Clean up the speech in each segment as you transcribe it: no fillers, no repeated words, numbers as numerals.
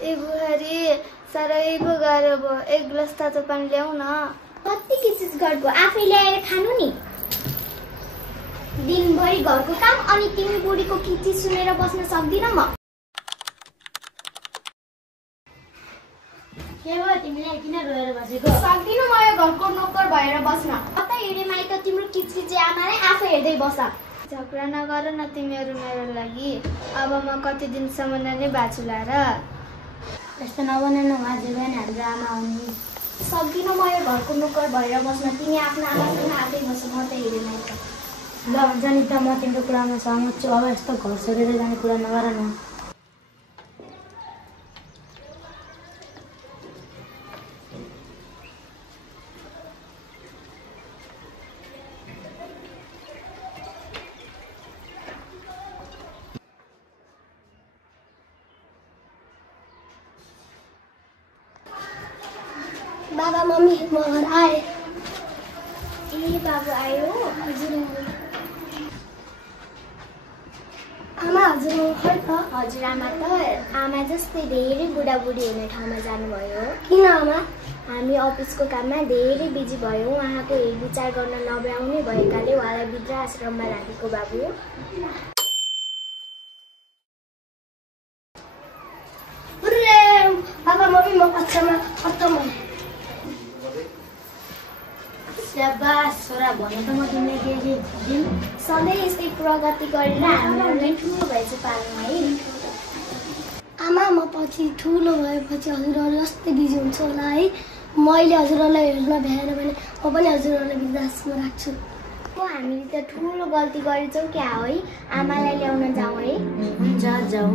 ए बुहारी साह्रै पो गाह्रो भयो, एक ग्लास तातो पानी ल्याऊ न। कति किसिस गर्को आफै ल्याएर खानु नि। दिनभरि घरको काम अनि तिमी बुढीको किची सुनेर बस्न सक्दिन म। के भयो तिमीले किन रोएर बसेको? सक्दिन म यो घरको नोकर भएर बस्न। कता हेरे माइ त तिम्रो किचकिची आमाले आफै हेर्दै बस। झगडा नगर न तिमीहरू मेरो लागि। अब म कति दिनसम्म नै बाँचुला र। यस्तो नबनाउनु न, आज बिहान हाम्रो आमा आउने। सक्दिन म यो घरको नोकर भएर बस्न। तिमी आफ्नो आमासँग आफै बस, म त हेरे माइ त। ल हुन्छ नि त, म तिम्रो कुरामा सहमत छु। अब यस्तो घर छोडेर जाने कुरा नगर न। बाबा मम्मी म घर आए। ए बाबु आयो? हजुर आमा हजुर खै त? हजुर आमा त आमा जस्तै धेरै बुढाबुढी हुने ठाउँमा जानुभयो। किन आमा? हामी अफिसको काममा धेरै बिजी भयौँ। उहाँको हेरविचार गर्न नभ्याउने भएकाले उहाँलाई वृद्धाश्रममा राखेको बाबु। बाबा मम्मी म कक्षामा खत्तम भयो। स्याबास छोरा, भने त म तिमीले के दिन सधैँ यस्तै प्रगति गरेर हामीहरूलाई ठुलो भएपछि पाल्नु है। आमा म पछि ठुलो भएपछि हजुरहरू जस्तै बिजी हुन्छ होला है। मैले हजुरहरूलाई हेर्न भ्याएन भने म पनि हजुरहरूलाई वृद्धाश्रममा राख्छु। हामीले त ठुलो गल्ती गरेछौँ क्या है। आमालाई ल्याउन जाउँ है। हुन्छ जाऊ।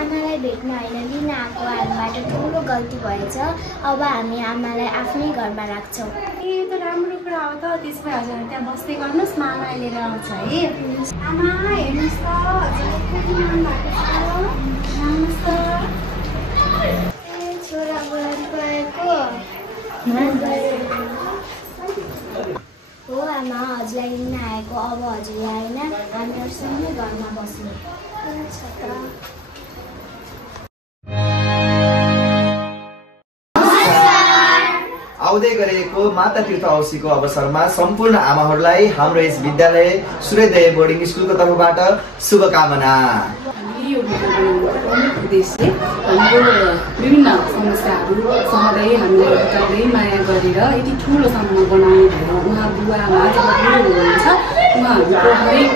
आमालाई भेट्न होइन लिन आएको। हामीबाट ठुलो गल्ती भएछ। अब हामी आमालाई आफ्नै घरमा राख्छौँ। ए त राम्रो कुरा हो त। त्यसो भए हजुर त्यहाँ बस्दै गर्नुहोस्, म आमा लिएर आउँछ है। आमा हेर्नुहोस् त, हजुरले कति मान भएको छ। आउनुहोस् त। ए छोरा बुहारी गएको हो आमा, हजुरलाई लिन आएको। अब हजुर आएन, हामीहरूसँगै घरमा बस्ने। आउँदै गरेको माता तीर्थ औँसीको अवसरमा सम्पूर्ण आमाहरूलाई हाम्रो यस विद्यालय सूर्योदय बोर्डिङ स्कुलको तर्फबाट शुभकामना। यो भिडियो प्रमुख उद्देश्य हाम्रो विभिन्न समस्याहरू सहँदै हामीले बताउँदै माया गरेर यति ठुलोसम्म बनाउने भयो। उहाँ बुवा आमा जब ठुलो हुनुहुन्छ उहाँहरूको हरेक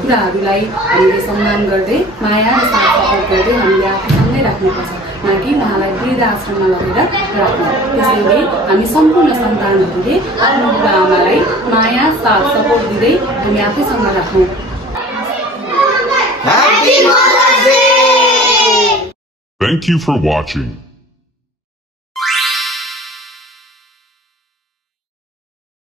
कुराहरूलाई हामीले सम्मान गर्दै माया र साथ सपोर्ट गर्दै हामीले आफूसँगै राख्नुपर्छ, न कि उहाँलाई वृद्धाश्रममा लगेर राख्नु। त्यसैले हामी सम्पूर्ण सन्तानहरूले आफ्नो बुवा आमालाई माया साथ सपोर्ट दिँदै हामी आफैसँग राखौँ। Happy Mother's Day! Thank you for watching.